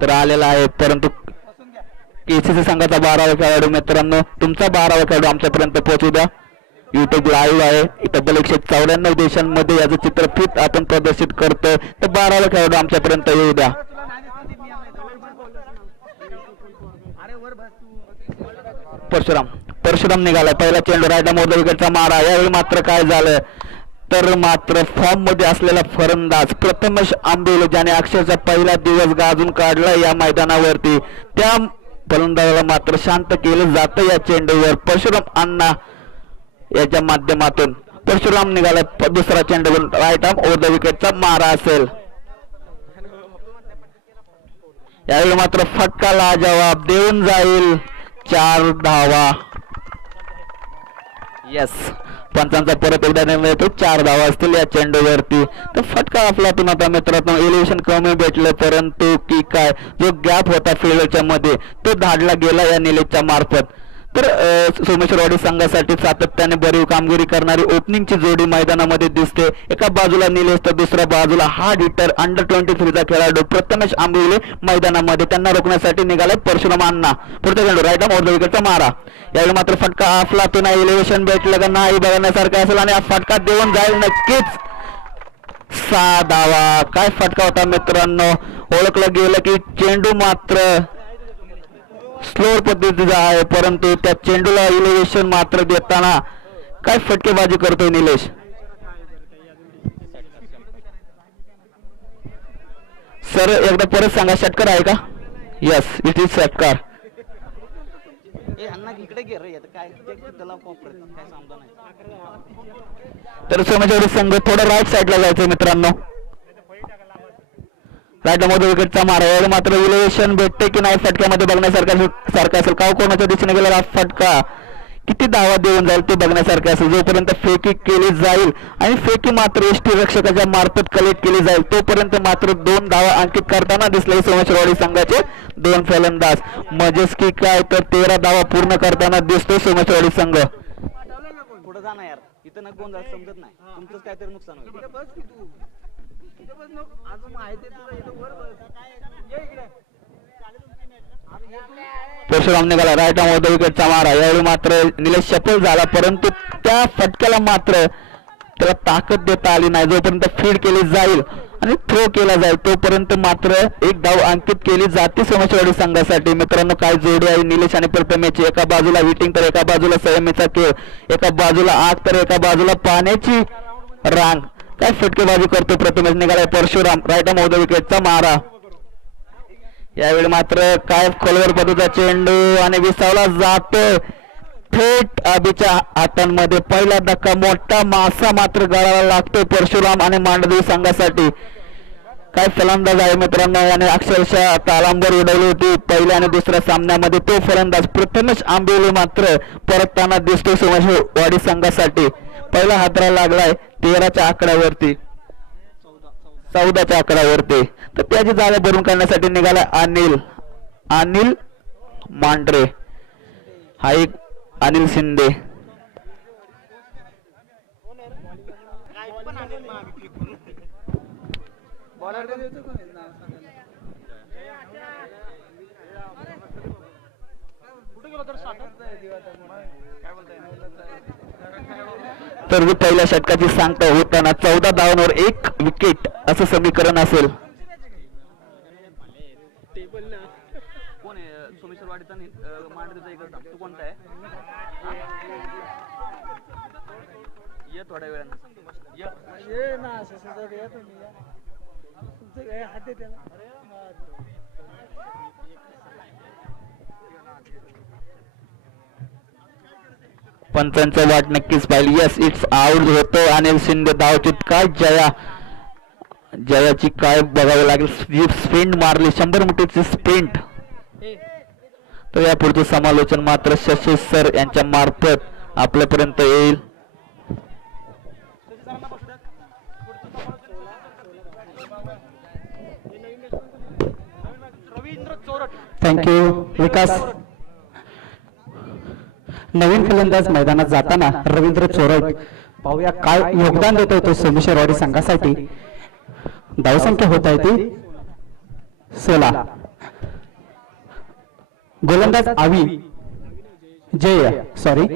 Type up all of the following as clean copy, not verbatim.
तर आलेला आहे, परंतु केसीसी संघाचा 12वा खेळाडू मित्रांनो, तुमचा 12वा खेळाडू आमच्यापर्यंत पोहोचू द्या. युट्यूब लाईव्ह आहे, तब्बल 194 देशांमध्ये याचं चित्रफित आपण प्रदर्शित करतोय. तर 12वा खेळाडू आमच्यापर्यंत येऊ द्या. परशुराम निघाला, पहिला चेंडू राईट मोठा विकेटचा मारा. यावेळी मात्र काय झालं तर मात्र फॉर्म मध्ये असलेला फलंदाज प्रथमेश आंबेले, ज्याने अक्षरशः पहिला दिवस गाजून काढला या मैदानावरती, त्या फलंदाजाला मात्र शांत केलं जातं या चेंडूवर. परशुराम अण्णा याच्या माध्यमातून परशुराम निघाला, दुसरा चेंडू राईट आर्म ओव्हर द विकेटचा मारा असेल. यावेळी मात्र फटकाला जवाब देऊन जाईल 4 धावा. यस, पंचांचा परत एकदा निर्णय येतो, 4 धावा असतील या चेंडूवरती. तर फटका आपल्यातून आता मित्रांनो एलिव्हेशन कमी भेटलं, परंतु की काय जो गॅप होता फील्डच्या मध्ये तो धाडला गेला या निलेशच्या मार्फत. तर सोमेश्वरवाडी संघासाठी सातत्याने भरीव कामगिरी करणारी ओपनिंगची जोडी मैदानामध्ये दिसते. एका बाजूला निलेश तर दुसऱ्या बाजूला हार्ड हिटर अंडर 23चा खेळाडू प्रथमेश आंबिवले मैदानामध्ये. त्यांना रोखण्यासाठी निघाले परशुराम अण्णा. पुढचा खेळाडू राईट आर्म ओव्हर द विकेटचा मारा. यावेळी मात्र फटका अफलातून एलिव्हेशन भेटलं का नाही बघण्यासारखं असेल आणि हा फटका देऊन जाईल नक्कीच. 6 धावा. काय फटका होता मित्रांनो, ओळखलं गेलं की चेंडू मात्र स्लोअर पद्धतीचा आहे, परंतु त्या चेंडूला इलेव्हेशन मात्र देताना काय फटकेबाजी करतोय निलेश. सर एकदा परत सांगा, षटकार आहे का? यस, इट इज षटकार. तर सोमेश्वरी संघ थोडं राईट साईडला जायचं मित्रांनो. राईट मध्ये विकेटचा मारा. यावेळी मात्र इलेव्हेशन भेटते की नाही फटक्यामध्ये बघण्यासारखं असेल. काव कोणाच्या दिशेने गेलेला हा फटका किती धावा देऊन जाईल ते बघण्यासारखे असेल. जोपर्यंत फेकी केली जाईल आणि फेकी मात्र यष्टी रक्षकाच्या मार्फत कलेक्ट केली जाईल तोपर्यंत मात्र 2 धावा अंकित करताना दिसले सोमेश्वरवाडी संघाचे 2 फलंदाज. मजेच की काय तर 13 धावा पूर्ण करताना दिसतो सोमेश्वरवाडी संघ. पुढे जाणार यार, इथं ना गोंधळ समजत नाही, तुमचंच काहीतरी नुकसान होईल. परशुराम निघाला, राईट आर्म ओव्हर द विकेटचा मारा. यावेळी मात्र निलेश सफल झाला, परंतु त्या फटक्याला मात्र त्याला ताकद देता आली नाही. जोपर्यंत फीड केली जाईल आणि थ्रो केला जाईल तोपर्यंत मात्र 1 धाव अंकित केली जाते सोमेश्वरवाडी संघासाठी. मित्रांनो काय जोडी आहे निलेश आणि प्रथमेशची. एका बाजूला हिटिंग तर एका बाजूला संयमीचा खेळ, एका बाजूला आग तर एका बाजूला पाण्याची रांग. काय फटकेबाजी करतो प्रथमेश. निघालाय Parshuram, right arm over the विकेटचा मारा. यावेळी मात्र काय खोलवर पद्धतीचा चेंडू आणि विसावला जातो थेट अभिच्या हातांमध्ये. पहिला धक्का, मोठा मासा मात्र गळाला लागतो परशुराम आणि मांडदेवी संघासाठी. काय फलंदाज आहे मित्रांनो, याने अक्षरशः तालांबर उडवली होती पहिल्या आणि दुसऱ्या सामन्यामध्ये. तो फलंदाज प्रथमेश आंबिवले मात्र परतताना दिसतो सोमेश्वरवाडी संघासाठी. पहिला हादरा लागलाय 13च्या आकड्यावरती, 14च्या आकड्यावरती. तर त्याची जागा भरून काढण्यासाठी निघाला अनिल मांढरे. हा एक अनिल शिंदे. तर पहिल्या षटकाची सांगता होताना 14 धावांवर 1 विकेट असं समीकरण असेल. कोण आहे सोमेश्वरवाडीचा मांडवीचा एक तू कोणता आहे? ये थोड्या वेळानं ये ना पंचांचं वाट नक्कीच पाहिजे. यस, इट्स आउट होतो अनिल शिंदे. धावचित काय जयाची काय बघावं लागेल. स्प्रिंट मारली, 100 मीटरची स्प्रिंट. तर या पुढचं समालोचन मात्र शशी सर यांच्या मार्फत आपल्यापर्यंत येईल. थँक्यू विकास. नवीन फलंदाज मैदानात जाताना रवींद्र चोरट. पाहूया काय योगदान देतो तो सोमेश्वरवाडी संघासाठी. धावसंख्या होत आहे ती 16. गोलंदाज आवी जय सॉरी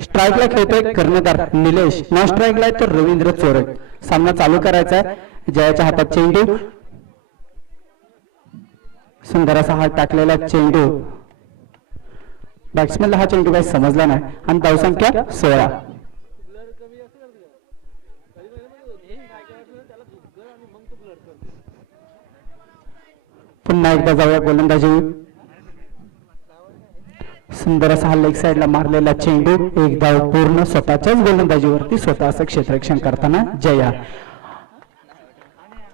स्ट्राईकला खेळतोय कर्णधार निलेश, नॉन स्ट्राईकला आहे तर रवींद्र चोरट. सामना चालू करायचा आहे. जयाच्या हातात चेंडू, सुंदर असा हात टाकलेला चेंडू, बॅट्समॅनला हा चेंडू काही समजला नाही आणि धावसंख्या 16. पुन्हा एकदा जाऊया गोलंदाजी. सुंदर असा हा लेग साइडला मारलेला चेंडू, एक धाव पूर्ण स्वतःच्याच गोलंदाजीवरती स्वतःचं क्षेत्ररक्षण करताना जया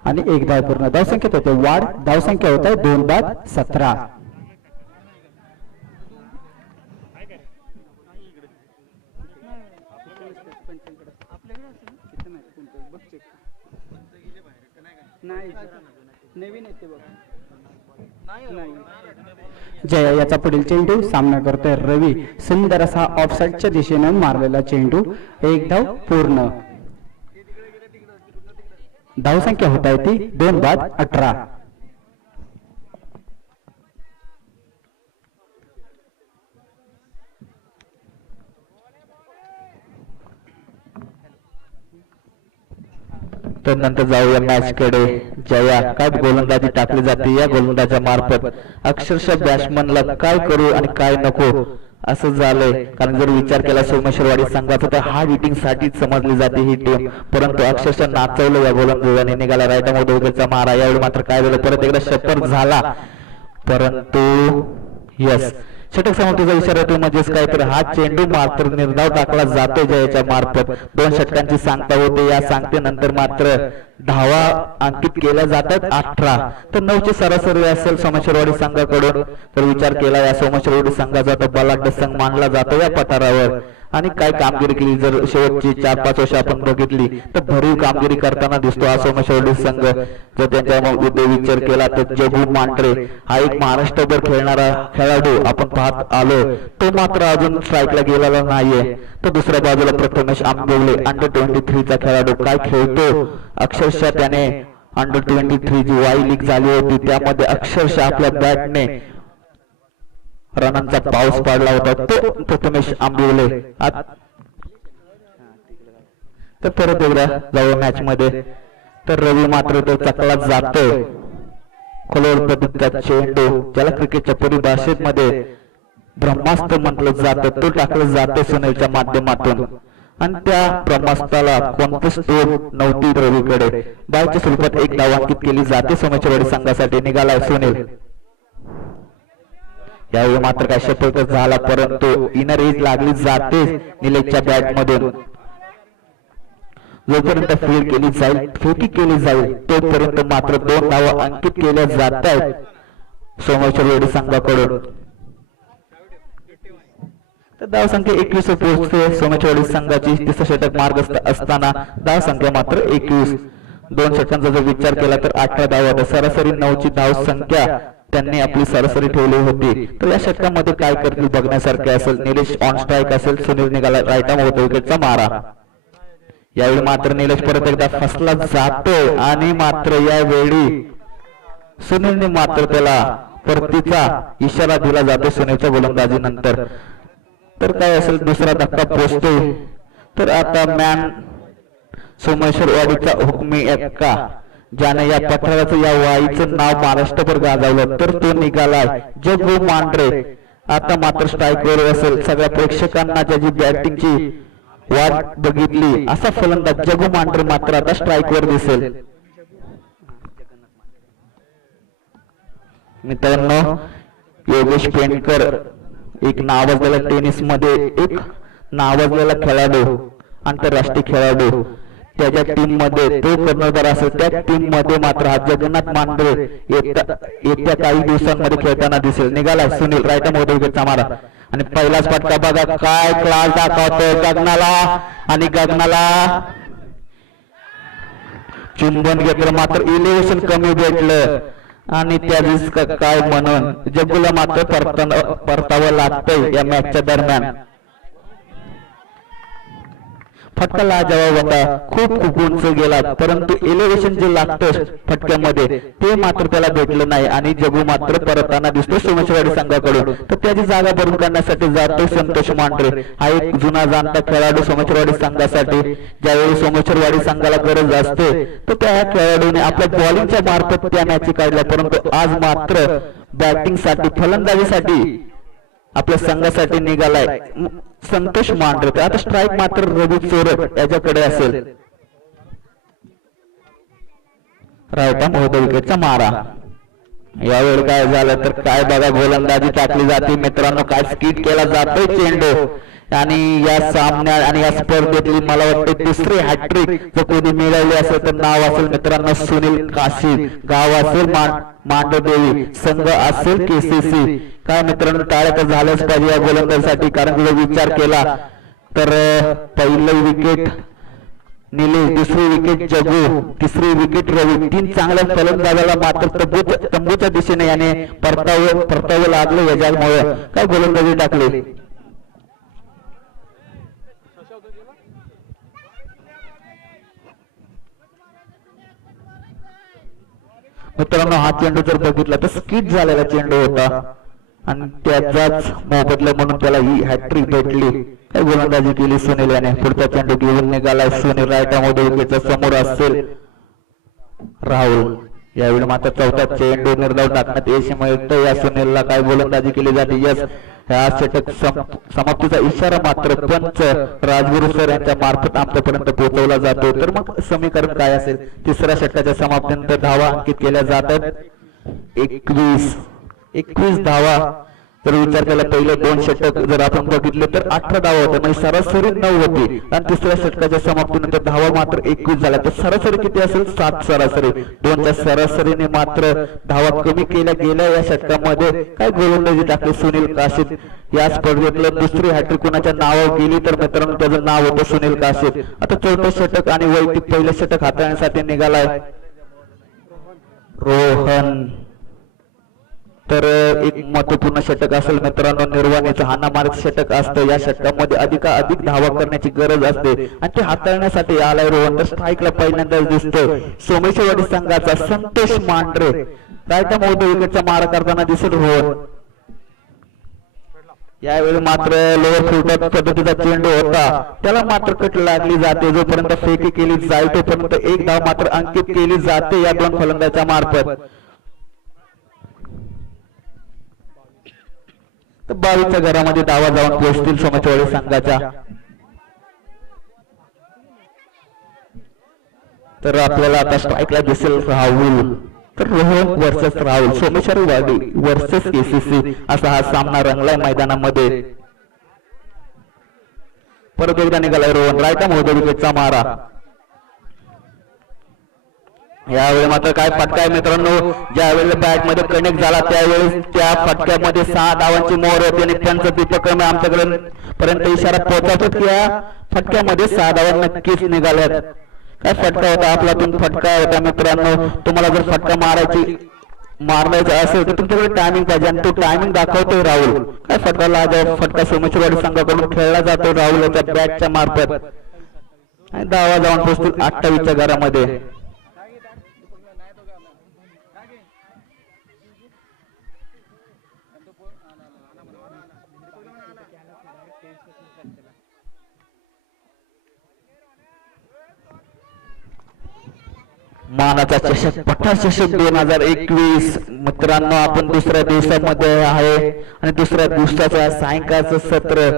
आणि एक धाव पूर्ण. धावसंख्येत होते वाढ, धावसंख्या होत आहे 2-17. जया याचा पुढील चेंडू, सामना करतोय रवी. सुंदर असा ऑफसाईडच्या दिशेने मारलेला चेंडू, एक धाव पूर्ण. धावसंख्या होत आहे ती 2-18. तर नंतर जाऊया मॅच कडे. जया काय गोलंदाजी टाकली जाते या गोलंदाजा मार्फत. अक्षरशः बॅट्समनला काय करू आणि काय नको असं झालंय. कारण जर विचार केला सोमेश्वरवाडी संघाचा तर हार्ड हिटिंग साठी समजली जाते ही टीम, परंतु अक्षरशः नाचवलं या गोलंदाजाने. निघाला राईट मध्ये विकेटचा मारा. यावेळी मात्र काय झालं, परत एकदा षटकार झाला, परंतु यस षटक समाप्तीचा इशारा येतो. म्हणजेच काय तर हा चेंडू मात्र निर्धाव टाकला जातो जयाच्या मार्फत. 2 षटकांची सांगता होते. या सांगतेनंतर मात्र धावा अंकित केल्या जातात 18. तर 9ची सरासरी असेल सोमेश्वरवाडी संघाकडून. तर विचार केला या सोमेश्वरवाडी संघाचा तर बलाढ्य संघ मानला जातो या पठारावर. आणि काय कामगिरी केली जर शेवटची 4-5 वर्ष आपण बघितली तर भरीव कामगिरी करताना दिसतो हा सोमेश्वरवाडी संघ. जर त्यांच्या विचार केला तर जगू मांढरे हा एक महाराष्ट्रभर खेळणारा खेळाडू आपण पाहत आलो, तो मात्र अजून स्ट्राईकला गेलेला नाहीये. तर दुसऱ्या बाजूला प्रथमेश आंबोले अंडर-23 चा खेळाडू काय खेळतो. अक्षरशः त्याने अंडर-23 जी वाई लीग झाली होती त्यामध्ये अक्षरशः आपल्या बॅटने रनांचा पाऊस पाडला होता तो प्रथमेश आंबिवले. तर परत एकदा जाऊ मॅच मध्ये. तर रवी मात्र तो चकला जातोय. खोलवर पद्धतीचा चेंडू ज्याला क्रिकेटच्या परिभाषेत मध्ये ब्रह्मास्त्र म्हटलं जातं तो टाकलं जाते सुनीलच्या माध्यमातून. आणि त्या ब्रह्मास्त्राला कोणतंच तोड नव्हती रवीकडे. बायच्या स्वरूपात एक धाव अंकित केली जाते सोमेश्वरवाडी संघासाठी. निघालाय सुनील. यावेळी मात्र काय षटकार झाला, परंतु इनर एज लागली जाते निलेशच्या बॅट मधून. जोपर्यंत फील्ड केली जाईल, फेकी केली जाईल, तोपर्यंत मात्र 2 धावा अंकित केल्या जात आहेत सोमेश्वरवाडी संघाकडून. तर धावसंख्या 21 पोहोचते सोमेश्वरवाडी संघाची. तिसरं षटक मार्ग असताना धावसंख्या मात्र 21. 2 षटकांचा जर विचार केला तर 18 धावा. सरासरी 9ची धाव संख्या त्यांनी आपली सरासरी ठेवली होती. तर या षटकामध्ये काय करतील बघण्यासारखे असेल. निलेश ऑन स्ट्राईक असेल, सुनील निघाला राईट आर्म होतो विकेटचा मारा. यावेळी मात्र निलेश परत एकदा फसला जातोय आणि मात्र यावेळी सुनीलने मात्र त्याला परतीचा इशारा दिला जातो सुनीलच्या गोलंदाजी नंतर. तर काय असेल दुसरा धक्का पोचतोय. तर आता मॅन सोमेश्वरवाडीचा हुकमी एक्का ज्याने या पठाराचं या वाईचं नाव महाराष्ट्रभर गाजवलं तर तो निघालाय जगू मांढरे. आता मात्र स्ट्राईकवर असेल. सगळ्या प्रेक्षकांना ज्याची बॅटिंगची वाट बघितली असा फलंदाज जगू मांढरे मात्र आता स्ट्राईकवर दिसेल. मित्रांनो योगेश पेंडकर एक नावाजलेला टेनिस मध्ये एक नावाजलेला खेळाडू, आंतरराष्ट्रीय खेळाडू, त्याच्या टीम मध्ये तो कर्णधार असेल. त्या टीम मध्ये मात्र हा जगन्नाथ मांढरे येत्या काही दिवसांमध्ये खेळताना दिसेल. निघाला सुनील राईट मध्ये विकेटचा मारा आणि पहिलाच फटका बघा काय क्लास दाखवतोय गगनाला. आणि गगनाला चुंबन घेतलं मात्र इलेव्हेशन कमी भेटलं आणि त्या काय म्हणून जग्गूला मात्र परतावं लागतंय या मॅचच्या दरम्यान. फटका लाजवाब होता, खूप खूप उंच गेला, परंतु एलिव्हेशन जे लागतं फटक्यामध्ये ते मात्र त्याला भेटलं नाही आणि जगू मात्र परतताना दिसतो सोमेश्वरवाडी संघाकडून. तर त्याची जागा भरून काढण्यासाठी जातो संतोष मांढरे. हा एक जुना जाणता खेळाडू सोमेश्वरवाडी संघासाठी. ज्यावेळी सोमेश्वरवाडी संघाला गरज असते तर त्या खेळाडूने आपल्या बॉलिंगच्या मार्फत त्या मॅच काढल्या, परंतु आज मात्र बॅटिंग साठी फलंदाजीसाठी आपल्या संघासाठी निघालाय संतोष मांढरे. तर आता स्ट्राईक मात्र रवी चोरट याच्याकडे असेल. रायटा महोदय विकेटचा मारा. यावेळी काय झालं तर काय बघा, गोलंदाजी टाकली जाते मित्रांनो, काय स्किट केला जातोय चेंडू. आणि या सामन्यात आणि या स्पर्धेतली मला वाटते तिसरी हॅट्रिक जर कोणी मिळवली असेल तर नाव असेल मित्रांनो सुनील काशी, गाव असेल मांडदेवी, संघ असेल केसीसी. काय मित्रांनो टाळ्या तर झाल्याच पाहिजे या गोलंदाजीसाठी, कारण जर विचार केला तर पहिलं विकेट निलेश, दुसरी विकेट जगू, तिसरी विकेट रवी. 3 चांगल्या फलंदाजाला मात्र तंबूच्या दिशेने याने परतावं लागलं. याच्यामुळे काय गोलंदाजी टाकली. मित्रांनो हा चेंडू जर बघितला तर स्किट झालेला चेंडू होता आणि त्याचाच मोबदला म्हणून त्याला ही हॅट्रिक भेटली. काय गोलंदाजी केली सुनील याने. पुढचा चेंडू घेऊन निघाला सुनील. रायटामध्ये विकेटच्या समोर असेल राहुल. यावेळी मात्र चौथा चेंडू निर्धाव टाकण्यात यश मिळतं या सुनीलला. काय गोलंदाजी केली जाते. यस ह्या षटक समाप्तीचा इशारा मात्र पंच राजगुरू सर यांच्या मार्फत आमच्यापर्यंत पोहोचवला जातो. तर मग समीकरण काय असेल. तिसऱ्या षटकाच्या समाप्तीनंतर धावा अंकित केल्या जातात 21 धावा. जर विचार केला पहिले 2 षटक जर आपण बघितले तर 18 धावा होत्या, म्हणजे सरासरी 9 होती. आणि तिसऱ्या षटकाच्या समाप्तीनंतर धावा मात्र 21 झाल्या. तर सरासरी किती असेल 7 सरासरी. 2च्या सरासरीने मात्र धावा कमी केल्या गेल्या या षटकामध्ये. काय गोलंदाजी टाकली सुनील काशीद. या स्पर्धेतलं दुसरी हॅट्रिक कुणाच्या नावावर गेली तर मित्रांनो त्याचं नाव होतं सुनील काशीद. आता चौथं षटक आणि वैयक्तिक पहिलं षटक हाताळण्यासाठी निघालाय रोहन. तर एक महत्वपूर्ण षटक असेल मित्रांनो निर्वाणीचं हाणामारीचं षटक असतं. या षटकामध्ये अधिक धावा करण्याची गरज असते आणि ते हाताळण्यासाठी आलाय रोहन. तर स्ट्राईकला पहिल्यांदाच दिसतोय सोमेश्वरवाडी संघाचा संतोष मांढरे. रायटा महोदय विकेटचा मारा करताना दिसेल रोहन. यावेळी मात्र लोअर फुटबॉल पद्धतीचा चेंडू होता, त्याला मात्र कट लागली जाते. जोपर्यंत फेकी केली जाईल तोपर्यंत एक धाव मात्र अंकित केली जाते या 2 फलंदाजाच्या मार्फत. तर 22च्या घरामध्ये धावा जाऊन पोहोचतील सोमेश्वरवाडी संघाच्या. तर आपल्याला आता स्ट्राईकला दिसेल राहुल. तर Rohan versus Rahul, Someshwarwadi versus KCC असा हा सामना रंगलाय मैदानामध्ये. परत एकदा निघालाय रोहन. रायटा महोदय विकेटचा मारा. यावेळी मात्र काय फटका आहे मित्रांनो. ज्या वेळेला बॅट मध्ये कनेक्ट झाला त्यावेळेस त्या फटक्यामध्ये 6 धावांची मोहर होती आणि त्यांचा दीपक आमच्याकडे पर्यंत इशारा पोहोचवतो की या फटक्यामध्ये 6 धावा नक्कीच निघाल्यात. काय फटका होता आपलातून फटका होता मित्रांनो. तुम्हाला जर फटका मारायचा असेल तर तुमच्याकडे टायमिंग पाहिजे आणि तो टायमिंग दाखवतोय राहुल. काय फटका लाजवाब फटका सोमेश्वरवाडी संघाकडून खेळला जातो राहुल याच्या बॅटच्या मार्फत. आणि धावा जाऊन पोहोचतील 28च्या घरामध्ये. मानाचा चषक पठार चषक 2021 मित्रांनो आपण दुसऱ्या दिवसामध्ये आहे आणि दुसऱ्या दिवसाचा सायंकाळचं सत्र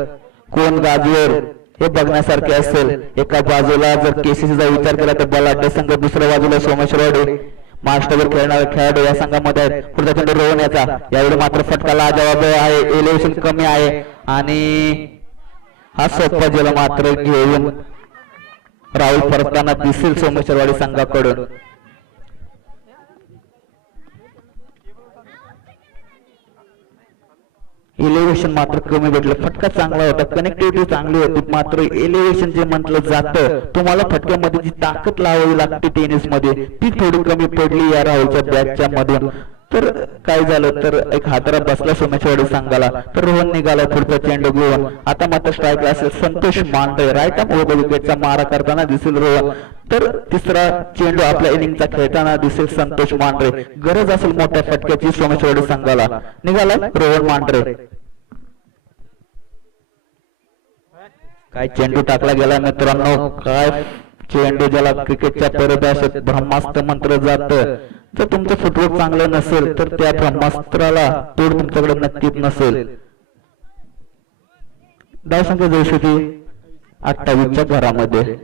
कोण गाजवेल हे बघण्यासारखे असेल. एका बाजूला जर केसीसीचा विचार केला तर बलाढ्य संघ, दुसऱ्या बाजूला सोमेश्वरवाडी मास्टरवर खेळणारे खेळाडू या संघामध्ये आहेत. पुढचा चेंडू रोहन याचा. यावेळी मात्र फटका लाजवाब आहे, एलिव्हेशन कमी आहे आणि हा सोपा जल मात्र घेऊन राहुल परतताना दिसेल सोमेश्वरवाडी संघाकडून. एलिव्हेशन मात्र कमी भेटलं. फटका चांगला होता, कनेक्टिव्हिटी चांगली होती, मात्र एलिव्हेशन जे म्हटलं जातं तुम्हाला फटक्यामध्ये जी ताकद लावावी लागते टेनिस मध्ये ती थोडी कमी पडली या राहुलच्या बॅटच्या मधून. तर तर काय झालं तर एक हादरा बसला सोमेश्वरी संघाला, तर रोहन निघाला पुढचा चेंडू घेऊन. आता मात्र स्ट्राईकला असेल संतोष मांढरे, राईट आर्म विकेटचा मारा करताना दिसेल रोहन. तर तिसरा चेंडू आपल्या इनिंगचा खेळताना दिसेल संतोष मांढरे. गरज असेल मोठ्या फटक्याची सोमेश्वरी संघाला. निघाला रोहन मांढरे. काय चेंडू टाकला गेला मित्रांनो, काय चेंडू ज्याला क्रिकेटच्या परिभाषेत ब्रह्मास्त्र मंत्र जात. जर तुमचं फुटवर्क चांगलं नसेल तर त्या ब्रह्मास्त्राला तोड तुमच्याकडे नक्कीच नसेल. धावसंख्या जाऊ शकते 28च्या घरामध्ये.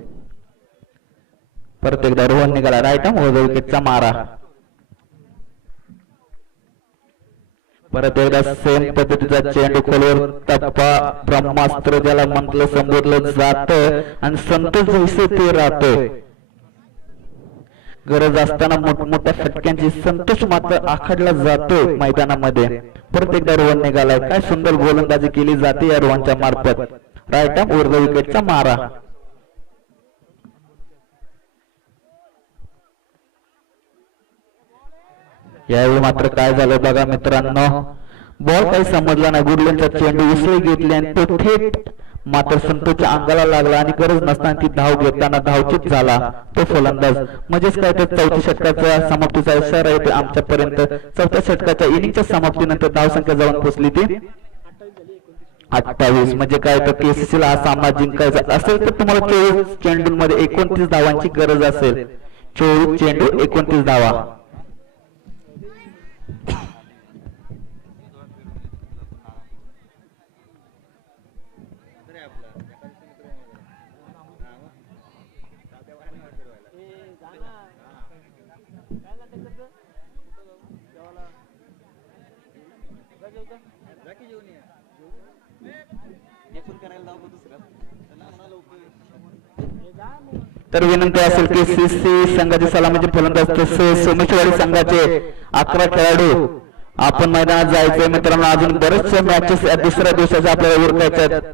परत एकदा रोहन निघाला, राईट आर्म विकेटचा मारा. परत एकदा सेम पद्धतीचा चेंडू खोलवर टप्पा ब्रह्मास्त्र ज्याला म्हटलं संबोधलं जात आणि संतोष जैसे ते राहतोय. गरज असताना मोठमोठ्या फटक्यांची संतोष मात्र आखडला जातोय मैदानामध्ये. परत एकदा रोहन निघालाय. काय सुंदर गोलंदाजी केली जाते या रोहनच्या मार्फत. राईट आर्म विकेटचा मारा. यावेळी मात्र काय झालं बघा मित्रांनो, बॉल काही समजला नाही. गुडलेनचा चेंडू उसळी घेतली आणि तो थेट मात्र संतोषच्या अंगाला लागला आणि गरज नसताना ती धाव घेताना धावचीत झाला तो फलंदाज. म्हणजेच काय तर चौथ्या षटकाच्या समाप्तीचा इशारा येते आमच्यापर्यंत. चौथ्या षटकाच्या इनिंगच्या समाप्तीनंतर धावसंख्या जाऊन पोहोचली ती 28. म्हणजे काय तर केसीसीला हा सामना जिंकायचा असेल तर तुम्हाला 24 चेंडूंमध्ये 29 धावांची गरज असेल. 24 चेंडू 29 धावा. तर विनंती असेल की सीसी संघाचे सलामीचे फलंदाज तसेच सोमेश्वरी संघाचे 11 खेळाडू आपण मैदानात जायचंय मित्रांनो. अजून बरेचसे मॅचेस या दुसऱ्या दिवसाच्या आपल्याला उरकायच्या आहेत.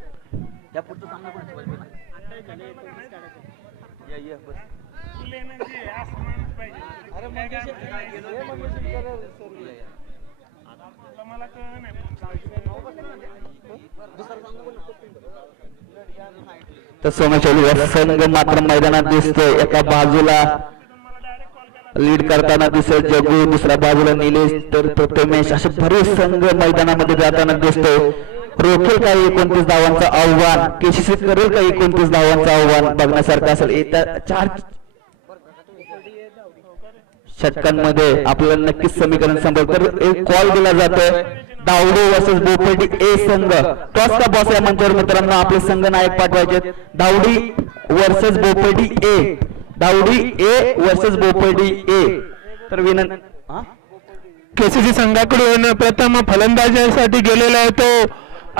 तर सोमेश्वरी संघ मात्र मैदानात दिसतोय. एका बाजूला लीड करताना दिसेल जगू, दुसऱ्या बाजूला निलेश, तर प्रथमेश, असे बरेच संघ मैदानामध्ये जाताना दिसतोय. रोखेल काही 29 धावांचं आव्हान, केसीसी करेल काही 29 धावांचं आव्हान बघण्यासारखं असेल. येत्या 4 षटकांमध्ये आपल्याला नक्कीच समीकरण संभव. तर एक कॉल दिला जातोय दावडे वर्सेस बोपेडी ए संघ. टॉस का बॉस या मंचावर मित्रांनो आपले संघ नायक पाठवायचे. दावडी वर्सेस बोपेडी ए. दावडी ए वर्सेस बोपेडी ए. तर विनंती केसीसी संघाकडून प्रथम फलंदाजीसाठी गेलेला आहे तो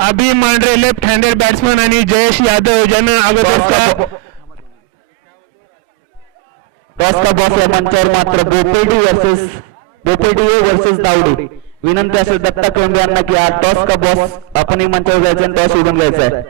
अभि मांढरे लेफ्ट हँडेड बॅट्समन आणि जयेश यादव ज्यांना अगोदर टॉस का बॉस या मंचावर मात्र बोपेडी ए वर्सेस दावडी. विनंती असेल दत्ता कोंडे यांना की हा टॉस का बॉस आपणही मंचावर जायचं आणि टॉस उडून घ्यायचा आहे.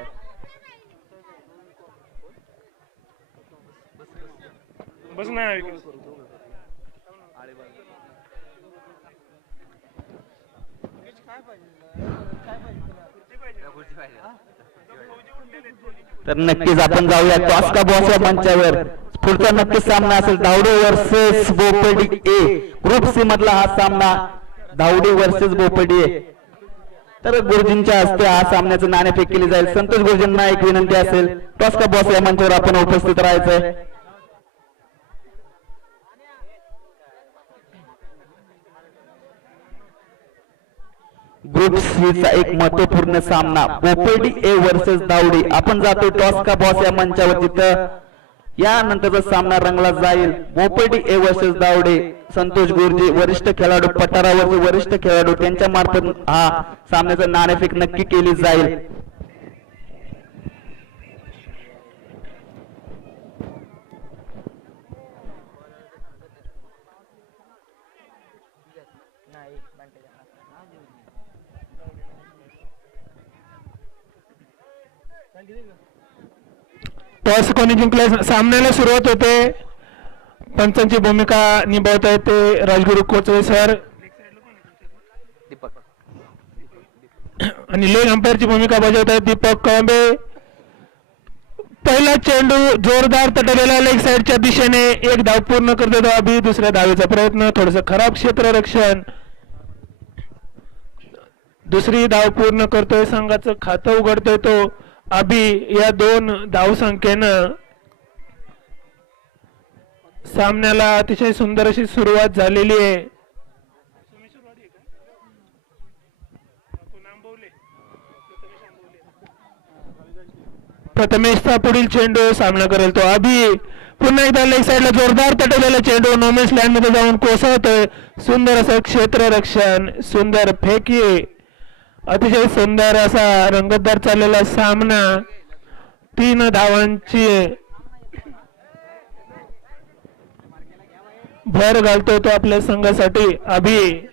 तर नक्कीच आपण जाऊया टॉस का बॉस या मंचावर. पुढचा नक्कीच सामना असेल दावडे वर्सेस बोपेडी ए. ग्रुप सी मधला हा सामना दावडी वर्सेस बोपेडी ए. तर गुरुजींच्या हस्ते हा सामन्याचं नाणेफेक केली जाईल. संतोष गुरुजींना एक विनंती असेल टॉस का बॉस या मंचावर आपण उपस्थित राहायचंय. ग्रुप सी चा एक महत्वपूर्ण सामना बोपेडी ए वर्सेस दावडी. आपण जातोय टॉस का बॉस या मंचावर, तिथं यानंतरचा सामना रंगला जाईल. बोपेडी ए वर्सेस दावडे. संतोष गुरुजी वरिष्ठ खेळाडू, पठारावरचे वरिष्ठ खेळाडू, त्यांच्या मार्फत हा सामन्याचं नाणेफेक नक्की केली जाईल. टॉस कोणी जिंकले सामन्याला सुरुवात होते. पंचांची भूमिका निभावत आहेत ते राजगुरू कोचवे सर. दीपक आणि लेग अंपायरची भूमिका बजावत आहेत दीपक कळंबे. पहिला चेंडू जोरदार तटलेला लेग साईडच्या दिशेने, एक धाव पूर्ण करतो तो अभि. दुसऱ्या धावेचा प्रयत्न, थोडस खराब क्षेत्ररक्षण. दुसरी धाव पूर्ण करतोय, संघाचं खातं उघडतोय तो अभि. या 2 धावसंख्येनं सामन्याला अतिशय सुंदर अशी सुरुवात झालेली आहे. प्रथमेशचा पुढील चेंडू सामना करेल तो अभि. पुन्हा एकदा लेग साईडला जोरदार तटलेला चेंडू नोमेन्स लँड मध्ये जाऊन कोसळतोय. सुंदर असं क्षेत्ररक्षण, सुंदर फेकी, अतिशय सुंदर असा रंगतदार चाललेला सामना. 3 धावांची भर घालतो तो आपल्या संघासाठी अभि.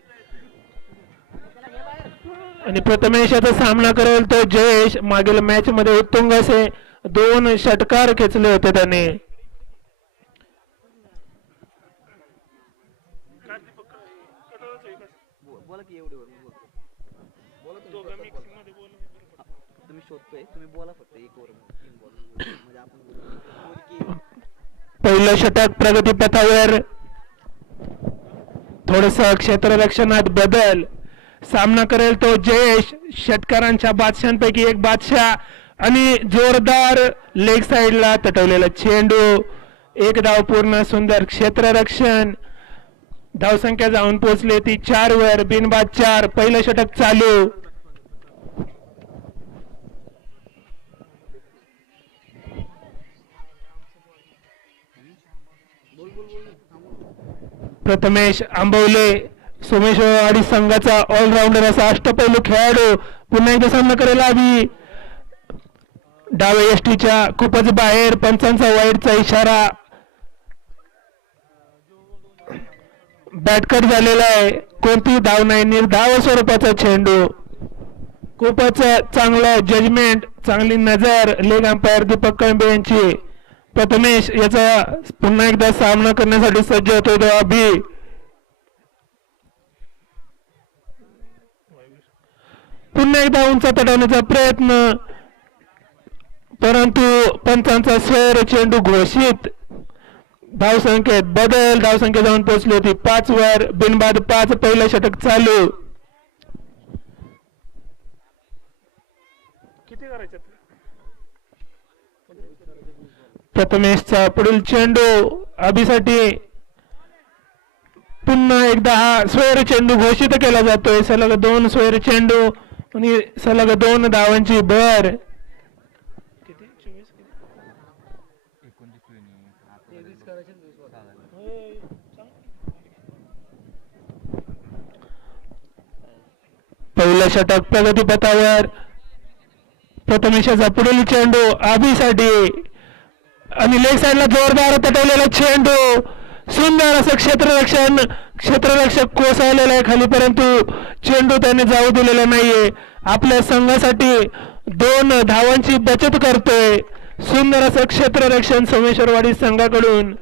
आणि प्रथमेशाचा सामना करेल तो जयेश. मागील मॅच मध्ये उत्तुंग असे 2 षटकार खेचले होते त्याने. बोला की एवढी बोला तुम्ही शोधतोय, तुम्ही बोला फक्त 1 ओव्हर 3 बॉल म्हणजे आपण पहिलं षटक प्रगतीपथावर. थोडस क्षेत्ररक्षणात बदल. सामना करेल तो जयेश, षटकारांच्या बादशांपैकी एक बादशाह. आणि जोरदार लेग साइडला तटवलेला चेंडू, 1 धाव पूर्ण. सुंदर क्षेत्ररक्षण. धावसंख्या जाऊन पोहोचली ती 4 वर, बिनबाद 4. पहिलं षटक चालू. प्रथमेश आंबवले, सोमेश्वरवाडी संघाचा ऑलराऊंडर असा अष्टपैलू खेळाडू पुन्हा एकदा सामना करायला हवी. डावे यष्टीच्या खूपच बाहेर, पंचांचा वाईटचा इशारा. बॅटकट झालेला आहे, कोणतीही धाव नाही, निर्धाव स्वरूपाचा चेंडू. खूपच चांगलं जजमेंट, चांगली नजर लेग अंपायर दीपक कळंबे यांची. प्रथमेश याचा पुन्हा एकदा सामना करण्यासाठी सज्ज होतोय तो अभि. पुन्हा एकदा उंच तटवण्याचा प्रयत्न, परंतु पंचांचा स्वर चेंडू घोषित. धावसंख्येत बदल, धावसंख्या जाऊन पोहोचली होती 5 वर, बिनबाद 5. पहिलं षटक चालू. प्रथमेशचा पुढील चेंडू अभिसाठी. पुन्हा एकदा हा स्वर चेंडू घोषित केला जातोय. सलग 2 स्वर चेंडू आणि सलग 2 धावांची भर. पहिलं षटक प्रगतीपथावर. प्रथमेशाचा पुढील चेंडू अभिसाठी आणि लेग साइडला जोरदार तटवलेला चेंडू. सुंदर असं क्षेत्ररक्षण, क्षेत्ररक्षक कोसळलेला आहे खाली, परंतु चेंडू त्याने जाऊ दिलेला नाहीये. आपल्या संघासाठी 2 धावांची बचत करतोय. सुंदर असं क्षेत्ररक्षण सोमेश्वरवाडी संघाकडून.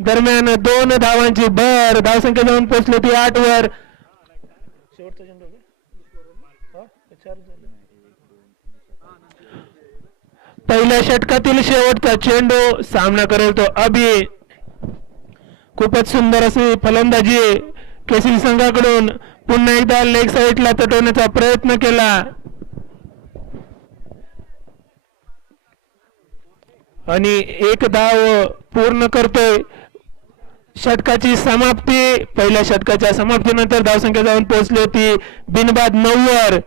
दरम्यान 2 धावांची भर, धावसंख्या जाऊन पोहोचली ती 8 वर. पहिल्या षटकातील शेवटचा चेंडू सामना करेल तो अभि. खूपच सुंदर अशी फलंदाजी केसरी संघाकडून. पुन्हा एकदा लेग साइडला तटवण्याचा प्रयत्न केला आणि 1 धाव पूर्ण करतोय. षटकाची समाप्ती. पहिल्या षटकाच्या समाप्तीनंतर धावसंख्या जाऊन पोहोचली होती बिनबाद 9 वर.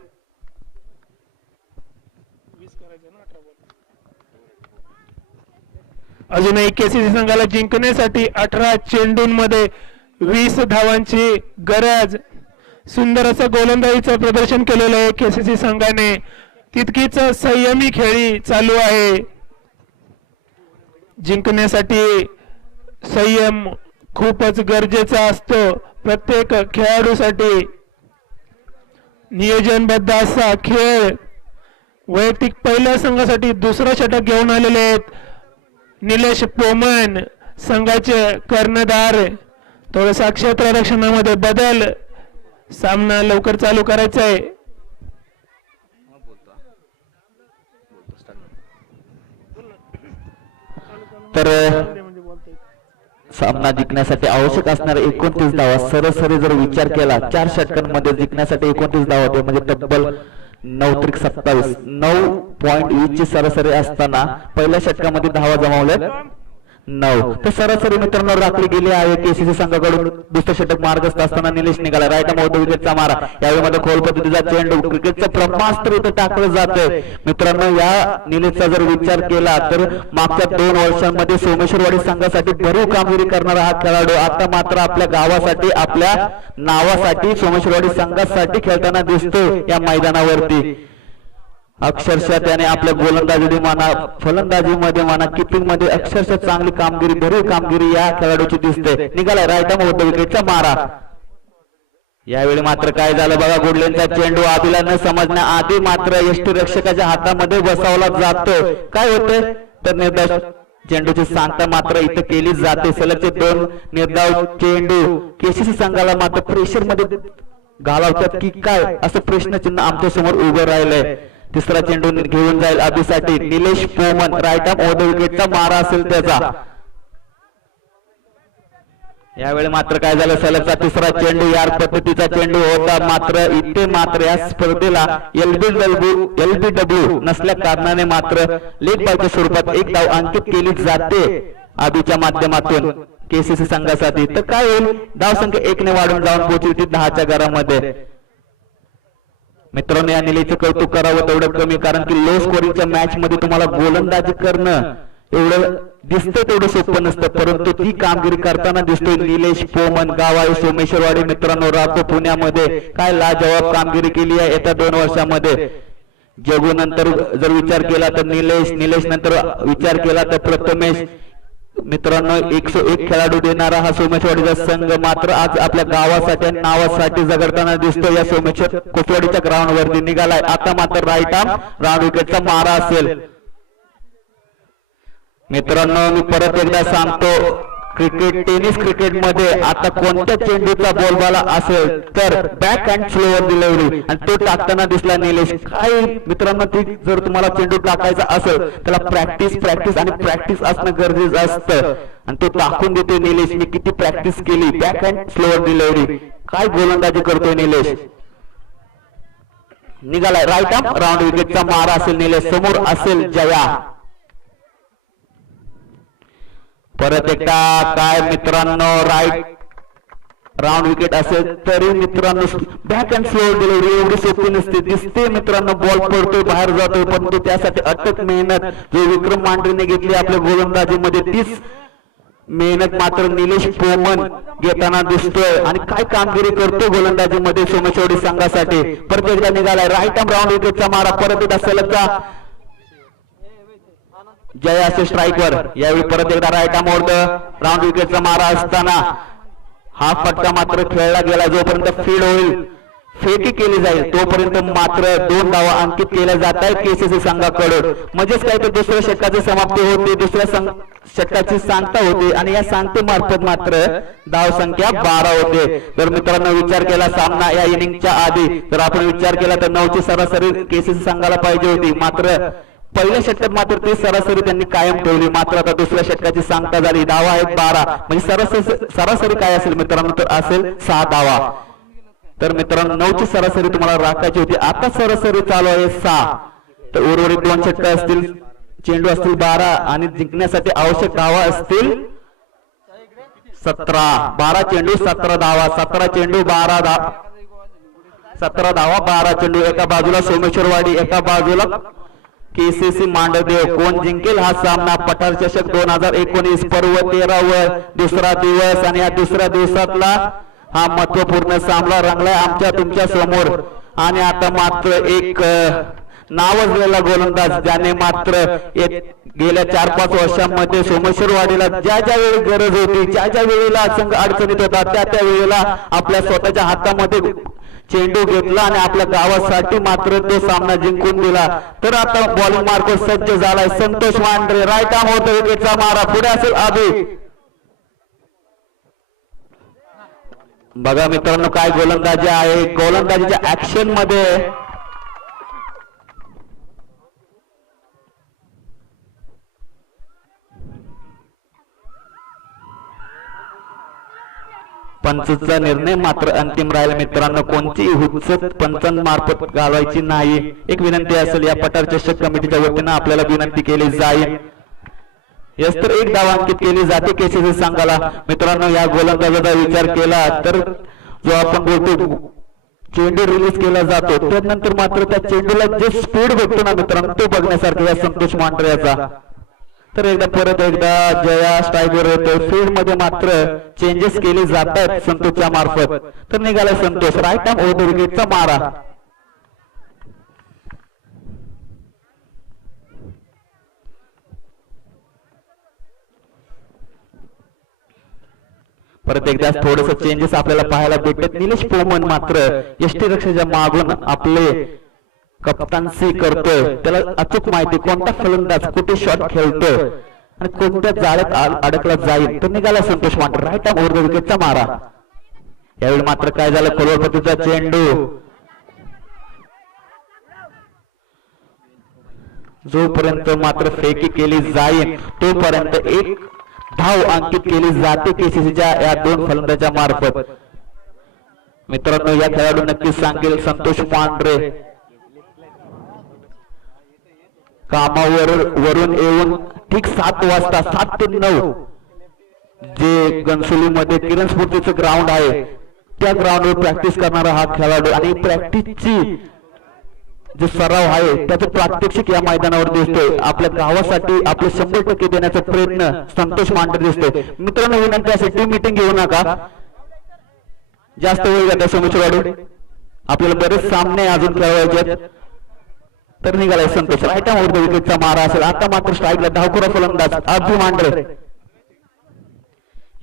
अजूनही केसीसी संघाला जिंकण्यासाठी 18 चेंडूंमध्ये 20 धावांची गरज. सुंदर असं गोलंदाजीचं प्रदर्शन केलेलं आहे केसीसी संघाने. तितकीच संयमी खेळी चालू आहे. जिंकण्यासाठी संयम खूपच गरजेचा असतो प्रत्येक खेळाडूसाठी. नियोजनबद्ध असा खेळ. वैयक्तिक पहिल्या संघासाठी 2रं षटक घेऊन आलेले आहेत निलेश पोमन, संघाचे कर्णधार. थोडासा क्षेत्ररक्षणामध्ये बदल सामना लवकर चालू करायचा आहे. तर सामना जिंकण्यासाठी आवश्यक असणारे 29 धावा सरासरी जर विचार केला 4 षटकांमध्ये जिंकण्यासाठी 29 धावा होते म्हणजे तब्बल 9-27 9.20 ची सरासरी असताना पहिल्या षटकामध्ये धावा जमावल्या 9. तर सरासरी मित्रांनो राखली गेली आहे. केसीसी संघाकडून दुसरं षटक मार्गस्थ असताना निलेश निघाला. राईट आर्म विकेटचा मारा. यावेळी मध्ये खोल पद्धतीचा चेंडू क्रिकेटचं ब्रह्मास्त्र इथं टाकलं जातंय. मित्रांनो या निलेशचा जर विचार केला तर मागच्या 2 वर्षांमध्ये सोमेश्वरवाडी संघासाठी भरीव कामगिरी करणारा हा खेळाडू आता मात्र आपल्या गावासाठी आपल्या नावासाठी सोमेश्वरवाडी संघासाठी खेळताना दिसतोय या मैदानावरती. अक्षरशः त्याने आपल्या गोलंदाजी म्हणा फलंदाजीमध्ये म्हणा किपिंग मध्ये अक्षरशः चांगली कामगिरी भरीव कामगिरी या खेळाडूची दिसते. निघालाय राईट आर्म विकेटचा मारा. यावेळी मात्र काय झालं बघा गुडलेंचा चेंडू आदिला न समजण्याआधी मात्र यष्टी रक्षकाच्या हातामध्ये बसवला जातोय. काय होतंय तर निर्धाव चेंडूची सांगता मात्र इथं केली जाते. सलगचे 2 निर्धाव चेंडू केसीसी संघाला मात्र प्रेशर मध्ये घालवतात की काय असं प्रश्नचिन्ह आमच्या समोर उभं राहिलंय. तिसरा चेंडू घेऊन जाईल अभिसाठी निलेश पोमन. राईट आर्म विकेटचा मारा असेल त्याचा. यावेळी मात्र काय झालं सलगचा तिसरा चेंडू यार पद्धतीचा चेंडू होता मात्र इथे मात्र या स्पर्धेला एलबीडब्ल्यू नसल्या कारणाने मात्र लेग बायच्या स्वरूपात 1 धाव अंकित केली जाते अभिच्या माध्यमातून केसीसी संघासाठी. तर काय होईल धावसंख्या 1 ने वाढून जाऊन पोहोचली 10च्या घरामध्ये. मित्रांनो या निलेशचं कौतुक करावं तेवढं कमी कारण की लो स्कोरिंगच्या मॅच मध्ये तुम्हाला गोलंदाजी करणं एवढं दिसतं तेवढं सोपं नसतं परंतु ती कामगिरी करताना दिसतोय निलेश पोमन. गाव आहे सोमेश्वरवाडी. मित्रांनो राहतो पुण्यामध्ये. काय लाजवाब कामगिरी केली आहे येत्या 2 वर्षामध्ये. जगू नंतर जर विचार केला तर निलेश नंतर विचार केला तर प्रथमेश. मित्रांनो 101 खेळाडू देणारा हा सोमेश्वरवाडीचा संघ मात्र आज आपल्या गावासाठी आणि नावासाठी झगडताना दिसतो या सोमेश्वर कोटवाडीच्या ग्राउंड वरती. निघालाय आता मात्र राईट आर्म राऊंड विकेटचा मारा असेल. मित्रांनो मी परत एकदा सांगतो टेनिस क्रिकेटमध्ये आता कोणत्या चेंडूचा बोलबाला असेल तर बॅक अँड स्लोअर डिलिव्हरी आणि तो टाकताना दिसला निलेश. काय मित्रांनो ती जर तुम्हाला चेंडू टाकायचा असेल त्याला प्रॅक्टिस आणि प्रॅक्टिस असणं गरजेचं असतं आणि तो टाकून देतोय निलेश. मी किती प्रॅक्टिस केली बॅक अँड स्लोअर डिलिव्हरी. काय गोलंदाजी करतोय निलेश. निघालाय राईट आर्म राऊंड विकेटचा मारा असेल निलेश. समोर असेल जया. परत एकदा काय मित्रांनो राईट राऊंड विकेट असेल तरी मित्रांनो बॅक अँड स्लो डिलिव्हरी एवढी सोपी नसते. दिसते मित्रांनो बॉल पडतोय बाहेर जातोय परंतु त्यासाठी अटक मेहनत जो विक्रम मांढरेने घेतली आपल्या गोलंदाजीमध्ये तीच मेहनत मात्र निलेश पोमन घेताना दिसतोय आणि काय कामगिरी करतोय गोलंदाजीमध्ये सोमेश्वरवाडी संघासाठी. परत एकदा निघालाय राईट आर्म राऊंड विकेटचा मारा. परत एकदा सलगचा जय असे स्ट्राईकवर. यावेळी परत एकदा राईट आर्म राऊंड विकेटचा मारा असताना हा फटका मात्र खेळला गेला. जोपर्यंत फील्ड होईल फेकी केली जाईल तोपर्यंत मात्र 2 धावा अंकित केल्या जात आहेत केसीसी संघाकडून. म्हणजेच काय तर दुसऱ्या षटकाची समाप्ती होते दुसऱ्या षटकाची सांगता होते आणि या सांगतेमार्फत मात्र धाव संख्या 12 होते. तर मित्रांनो विचार केला सामना या इनिंगच्या आधी जर आपण विचार केला तर 9 ची सरासरी केसीसी संघाला पाहिजे होती मात्र पहिल्या षटकात मात्र ते सरासरी त्यांनी कायम ठेवली. मात्र आता दुसऱ्या षटकाची सांगता झाली. धावा आहेत 12 म्हणजे सरासरी काय असेल मित्रांनो तर असेल 6 धावा. तर मित्रांनो 9 ची सरासरी तुम्हाला राखायची होती. आता सरासरी चालू आहे 6. तर उर्वरित 2 षटक असतील चेंडू असतील 12 आणि जिंकण्यासाठी आवश्यक धावा असतील 17. 12 चेंडू 17 धावा. 17 चेंडू 12 धावा 17 धावा 12 चेंडू. एका बाजूला सोमेश्वरवाडी एका बाजूला केसीसी मांडदेव. कोण जिंकेल हा सामना. पठार चषक 2019 पर्व 13 दुसरा दिवस आणि या दुसऱ्या दिवसातला हा महत्वपूर्ण सामना रंगलाय आमच्या तुमच्या समोर. आणि आता मात्र एक नावाजलेला गोलंदाज ज्याने मात्र गेल्या 4-5 वर्षांमध्ये सोमेश्वरवाडीला ज्या ज्या वेळी गरज होती ज्या ज्या वेळेला संघ अडचणीत होता त्या वेळेला आपल्या स्वतःच्या हातामध्ये चेंडू घेतला आणि आपल्या गावासाठी मात्र तो सामना जिंकून दिला. तर आता बॉलिंग मार्क सज्ज झालाय संतोष मांढरे. राईट आर्म विकेटचा मारा. पुढे असेल अभि बघा मित्रांनो काय गोलंदाजी आहे, गोलंदाजीच्या ऍक्शन मध्ये पंचचा निर्णय मात्र अंतिम राहील मित्रांनो. कोणतीही हुज्जत पंचांमार्फत घालवायची नाही. एक विनंती असेल या पठार चषक कमिटीच्या वतीनं आपल्याला विनंती केली जाईल. यस तर एक धाव अंकित केली जाते केसीसी संघाला. मित्रांनो या गोलंदाजाचा विचार केला तर जो आपण बोलतो चेंडू रिलीज केला जातो त्यानंतर मात्र त्या चेंडूला जे स्पीड भेटतो ना मित्रांनो तो बघण्यासारखा या संतोष मांढरे याचा. तर एकदा परत एकदा जया स्ट्रायकर येतो. फील्ड मध्ये मात्र चेंजेस केले जात आहेत संतोषच्या मार्फत. तर निघाला संतोष राईट आर्म ओव्हर विकेटचा मारा. परत एकदा थोडस चेंजेस आपल्याला पाहायला भेटत. निलेश पोमन मात्र यष्टीरक्षाच्या मागून आपले कप्तानसी करतोय. त्याला अचूक माहिती कोणता फलंदाज कुठे शॉट खेळतोय आणि कोणत्या जाळ्यात अडकला जाईल. तर निघाला Santosh Mandhare right arm over विकेटचा मारा. यावेळी मात्र काय झालं, करोडपतीचा चेंडू जोपर्यंत मात्र फेकी केली जाईल तोपर्यंत एक धाव अंकित केली जाते केसीसीच्या या दोन फलंदाजांच्या मार्फत. मित्रांनो या खेळाडू नक्कीच सांगेल संतोष मांढरे वरून येऊन ठीक 7 वाजता 7 ते 9 जे घनसोलीमध्ये किरण स्फूर्तीचं ग्राउंड आहे त्या ग्राउंडवर प्रॅक्टिस करणारा हा खेळाडू आणि प्रॅक्टिसची जो सराव आहे त्याचं प्रात्यक्षिक या मैदानावर दिसतोय. आपल्या गावासाठी आपले 100% देण्याचा प्रयत्न संतोष मांढरे दिसतोय. मित्रांनो विनंती असेल टीम मीटिंग घेऊ नका, जास्त वेळ जाते सोमेश्वरवाडी, आपल्याला बरेच सामने अजून खेळवायचे. तर निघालाय संतोष राईट आर्म ओव्हर विकेटचा मारा असेल. आता मात्र स्ट्राईकला धावखोरा फलंदाज अभि मांढरे.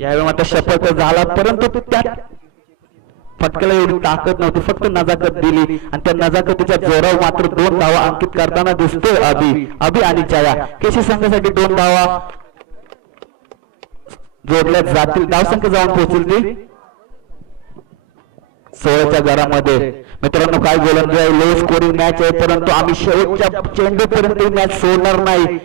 यावेळी मात्र शपथ झाला परंतु त्या फटक्याला एवढी ताकद नव्हती, फक्त नजाकत दिली आणि त्या नजाकतीच्या जोरावर मात्र 2 धावा अंकित करताना दिसतोय अभि आणि जया. केसी संघासाठी 2 धावा जोडल्या जातील. धावसंख्या जाऊन पोहोचेल ती 16च्या घरामध्ये. मित्रांनो काय गोलंदाज लो स्कोरिंग मॅच आहे परंतु आम्ही शेवटच्या चेंडूपर्यंत मॅच सोडणार नाही.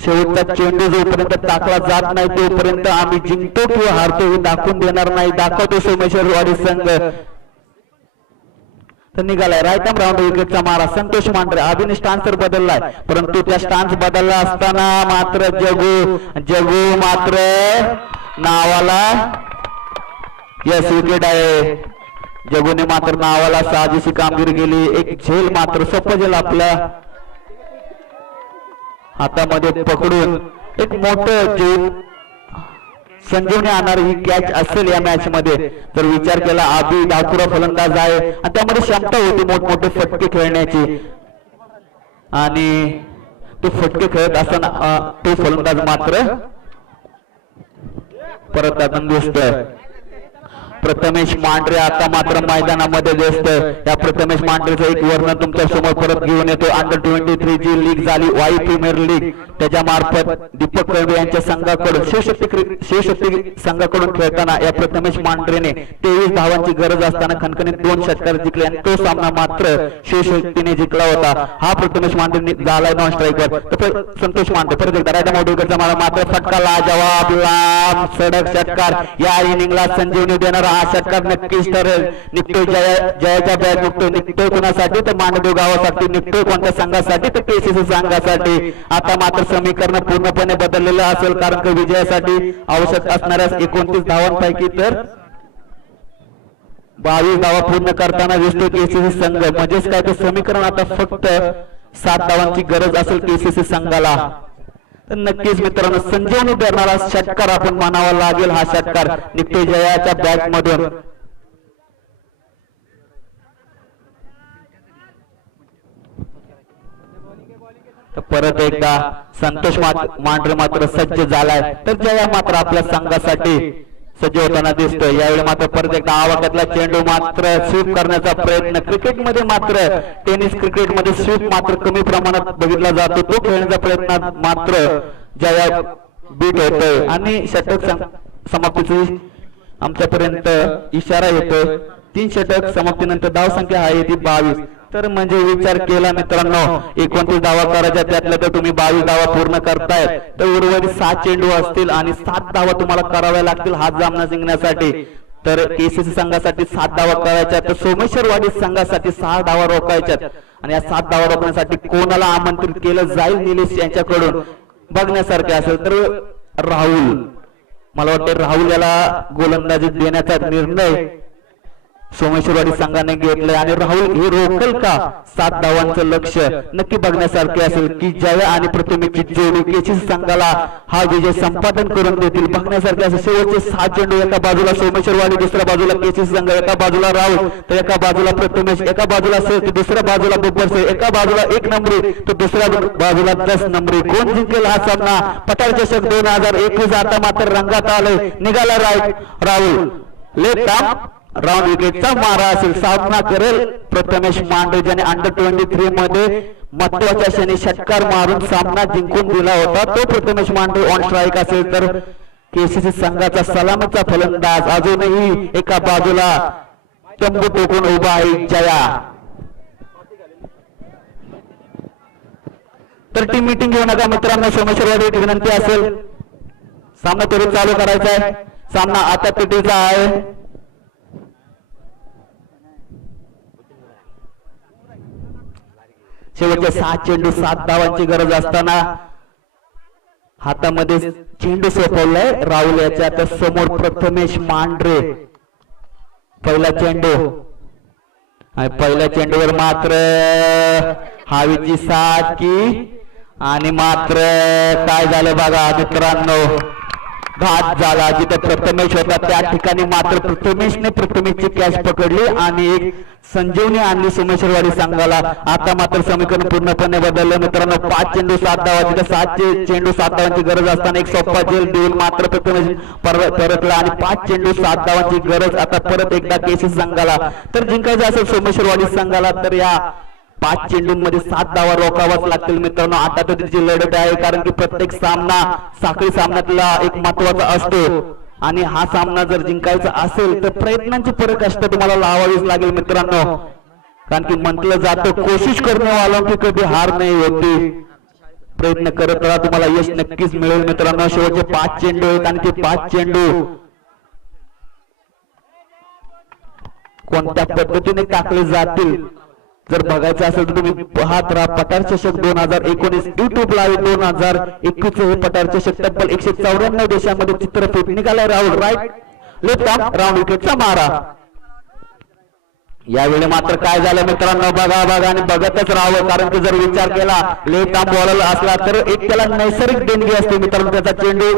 शेवटचा चेंडू जोपर्यंत टाकला जात नाही तोपर्यंत आम्ही जिंकतो किंवा हारतो हे दाखवून देणार नाही. दाखवतो सोमेश्वरवाडी संघ. तर निघालाय राईट आर्म राऊंड विकेटचा मारा. संतोष मांढरे अभिने स्टान्सर बदललाय परंतु त्या स्टान्स बदलला असताना मात्र जगू मात्र नावाला यस विकेट आहे. जगूने मात्र नावाला साजेशी कामगिरी केली. एक झेल मात्र सोपं झेल आपल्या हातामध्ये पकडून एक मोठं जीव संजीवनी आणणारी ही कॅच असेल या मॅच मध्ये. तर विचार केला अभि डाकुरा फलंदाज आहे आणि त्यामध्ये क्षमता होती मोठमोठे फटके खेळण्याची आणि तो फटके खेळत असताना तो फलंदाज मात्र परत आता दिसतोय. प्रथमेश मांढरे आता मात्र मैदानामध्ये दिसतोय. या प्रथमेश मांढरेचं एक वर्णन तुमच्या समोर परत घेऊन येतो. अंडर 23 जी लीग झाली वाई प्रीमियर लीग त्याच्या मार्फत दीपक कळवे यांच्या संघाकडून शिवशक्ती संघाकडून खेळताना या प्रथमेश मांढरेने 23 धावांची गरज असताना खणखणीत 2 षटकार जिंकले आणि तो सामना मात्र शिवशक्तीने जिंकला होता. हा प्रथमेश मांढरे झालाय नॉन स्ट्रायकर. तर संतोष मांढरे परत एकदा राईट मोडूकरचा मात्र फटका लाजवाब लांब सडक षटकार. या इनिंगला संजीवनी देणारा हा षटकार नक्कीच ठरेल. निघतोय जयाच्या बॅट निघतोय कुणासाठी तर मांडदेव गावासाठी निघतोय कोणत्या संघासाठी तर केसीसी संघासाठी. आता मात्र समीकरण पूर्णपणे बदललेलं असेल कारण की विजयासाठी आवश्यक असणाऱ्या 29 धावांपैकी तर 22 धावा पूर्ण करताना दिसतोय केसीसी संघ. म्हणजेच काय तर समीकरण आता फक्त 7 धावांची गरज असेल केसीसी संघाला. तर नक्कीच मित्रांनो संजीवनी देणारा षटकार आपण मानावा लागेल. हा षटकार निघतोय जयाच्या बॅट मधून. परत एकदा संतोष मांढरे मात्र सज्ज झालाय तर जया मात्र आपल्या संघासाठी सज्ज होताना दिसतोय. यावेळी मात्र परत एकदा आवाक्यातला चेंडू मात्र स्वीप करण्याचा प्रयत्न. क्रिकेटमध्ये मात्र टेनिस क्रिकेटमध्ये स्वीप मात्र कमी प्रमाणात बघितला जातो. तो खेळण्याचा प्रयत्न मात्र जया बीट होतोय आणि षटक समाप्तीची आमच्यापर्यंत इशारा येतोय 3 षटक समाप्तीनंतर धाव संख्या आहे ती 22. तर म्हणजे विचार केला मित्रांनो 29 धावा करायच्या त्यातल्या तर तुम्ही 22 धावा पूर्ण करताय तर उर्वरित 7 चेंडू असतील आणि 7 धावा तुम्हाला कराव्या लागतील हा सामना जिंकण्यासाठी. तर केसीसी संघासाठी 7 धावा करायच्या तर सोमेश्वरवाडी संघासाठी 6 धावा रोखायच्यात आणि या 7 धावा रोखण्यासाठी कोणाला आमंत्रित केलं जाईल निलेश यांच्याकडून बघण्यासारखे असेल तर राहुल, मला वाटतं राहुल याला गोलंदाजी देण्याचा निर्णय सोमेश्वरवाडी संघाने घेतलंय आणि राहुल हे रोखल का 7 धावांचं लक्ष नक्की बघण्यासारखे असेल की जया आणि प्रथमेशची जोडी केसीसी संघाला हा विजय संपादन करून देतील बघण्यासारखे असेल. शेवटचे 7 चेंडू एका बाजूला सोमेश्वरवाडी दुसऱ्या बाजूला केसीसी संघ, एका बाजूला राहुल तर एका बाजूला प्रथमेश, एका बाजूला तर दुसऱ्या बाजूला बुब्बर, एका बाजूला 1 नंबरी तर दुसऱ्या बाजूला 10 नंबरी. कोण जिंकेल हा सामना? पठार चषक 2021 आता मात्र रंगात आलंय. निघाला राहुल लेफ्ट आर्म राऊंड विकेटचा मारा असेल. सामना करेल प्रथमेश मांडे ज्याने अंडर-23 मध्ये महत्वाच्या क्षणी षटकार मारून सामना जिंकून दिला होता तो प्रथमेश मांडे ऑन स्ट्राईक असेल. तर केसीसी संघाचा सलामीचा फलंदाज अजूनही एका बाजूला तंबू टोकून उभा आहे जया. तर टीम मीटिंग घेऊ नका मित्रांनो, सोमेश्वरवाडी विनंती असेल सामना त्वरित चालू करायचा आहे. सामना आता पिटीचा आहे. शेवटचे 7 चेंडू 7 धावांची गरज असताना हातामध्ये चेंडू सोपवलाय राहुल याच्या तर समोर प्रथमेश मांढरे. पहिला चेंडू आणि पहिल्या चेंडूवर मात्र हवेची साथ की आणि मात्र काय झालं बघा मित्रांनो, घात झाला. जिथे प्रथमेश होता त्या ठिकाणी मात्र प्रथमेशची कॅच पकडली आणि एक संजीवनी आणली सोमेश्वरवाडी संघाला. आता मात्र समीकरण पूर्णपणे बदललं मित्रांनो. 5 चेंडू 7 धावा जिथे 7 चेंडू 7 धावांची गरज असताना एक सोपा झेल देऊन मात्र प्रथमेश परतला आणि 5 चेंडू 7 धावांची गरज आता परत एकदा केसीसी संघाला. तर जिंकायचं असेल सोमेश्वरवाडी संघाला तर या 5 चेंडूंमध्ये 7 धावा रोखावाच लागतील मित्रांनो. आता तर तिची लढत आहे कारण की प्रत्येक सामना साखळी सामन्यातला एक महत्वाचा असतो आणि हा सामना जर जिंकायचा असेल तर प्रयत्नांची पराकाष्ठ तुम्हाला लावावीच लागेल मित्रांनो. कारण की म्हटलं जातं कोशिश करणे वालों की कधी हार नाही होती. प्रयत्न करत राहा तुम्हाला यश नक्कीच मिळेल मित्रांनो. शेवटचे 5 चेंडू आहेत आणि ते 5 चेंडू कोणत्या पद्धतीने टाकले जातील जर बघायचं असेल तर तुम्ही पाहत राहा. पठार चषक 2019 युट्यूब लाईव्ह 2021 हे पठार चषक तब्बल 194 देशांमध्ये चित्रफित निघालाय. Rahul right left arm round विकेटचा मारा. यावेळी मात्र काय झालं मित्रांनो बघा आणि बघतच राहावं कारण की जर विचार केला लेफ्ट आर्म बॉलर असला तर एक त्याला नैसर्गिक देणगी असते मित्रांनो. त्याचा चेंडू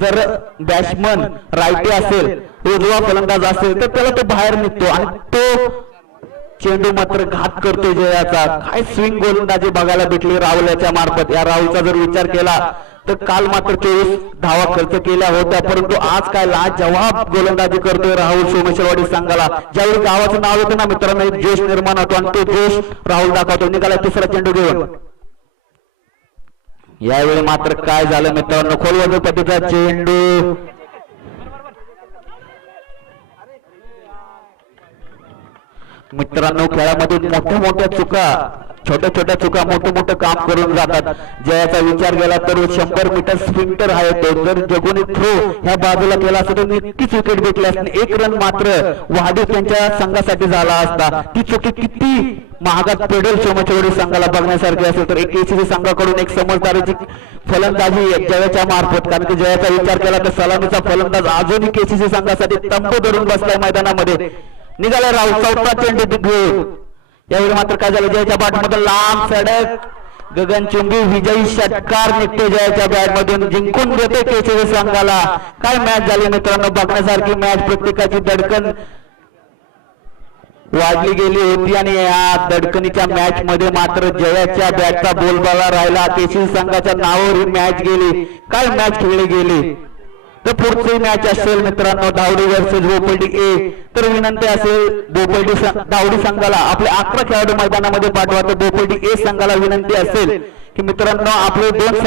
जर बॅट्समन राईटी असेल उजवा फलंदाज असेल तर त्याला तो बाहेर निघतो आणि तो चेंडू मात्र घात करतोय जयाचा. काय स्विंग गोलंदाजी बघायला भेटली राहुल याच्या मार्फत. या राहुलचा जर विचार केला तर काल मात्र 24 धावा खर्च केल्या होत्या परंतु आज काय लाजवाब गोलंदाजी करतोय राहुल सोमेश्वरवाडी संघाला. ज्यावेळी गावाचं नाव येतं ना मित्रांनो एक जोश निर्माण होतो आणि तो जोश राहुल दाखवतो. निघाला तिसरा चेंडू घेऊन. यावेळी मात्र काय झालं मित्रांनो खोलवजपतीचा चेंडू मित्रांनो. खेळामध्ये मोठ्या चुका छोट्या चुका मोठं काम करून जातात. जयाचा विचार केला तर 100 मीटर स्प्रिंटर आहे तो. जर जगोनी थ्रो ह्या बाजूला केला असता तर नक्कीच विकेट भेटली असती. 1 रन मात्र वाढीव त्यांच्या संघासाठी झाला असता. ती चुकी किती महागात पडेल सोमेश्वरवाडी संघाला बघण्यासारखी असेल तर केसीसी संघाकडून एक समजदारीची फलंदाजी जयाच्या मार्फत. कारण की जयाचा विचार केला तर सलामीचा फलंदाज अजूनही केसीसी संघासाठी तंबू धरून बसलाय मैदानामध्ये. निघाला राहुल चौथा चेंडू घेऊन. यावेळी मात्र काय झालं जयाच्या बॅटमधून लांब सडक गगनचुंबी विजयी षटकार निघते जयाच्या बॅटमधून. जिंकून देते केसीसी संघाला. काय मॅच झाली मित्रांनो बघण्यासारखी मॅच. प्रत्येकाची धडकन वाढली गेली होती आणि या धडकनीच्या मॅच मध्ये मात्र जयाच्या बॅटचा बोलबाला राहिला. केसीसी संघाच्या नावावर ही मॅच गेली. काय मॅच खेळली गेली. तर पुढची मॅच असेल मित्रांनो धावडी वर्सेस बोपल्डी ए. तर विनंती असेल धावडी संघाला आपले 11 खेळाडू मैदानामध्ये पाठवा. तर बोपल्डी ए संघाला विनंती असेल की मित्रांनो आपले 2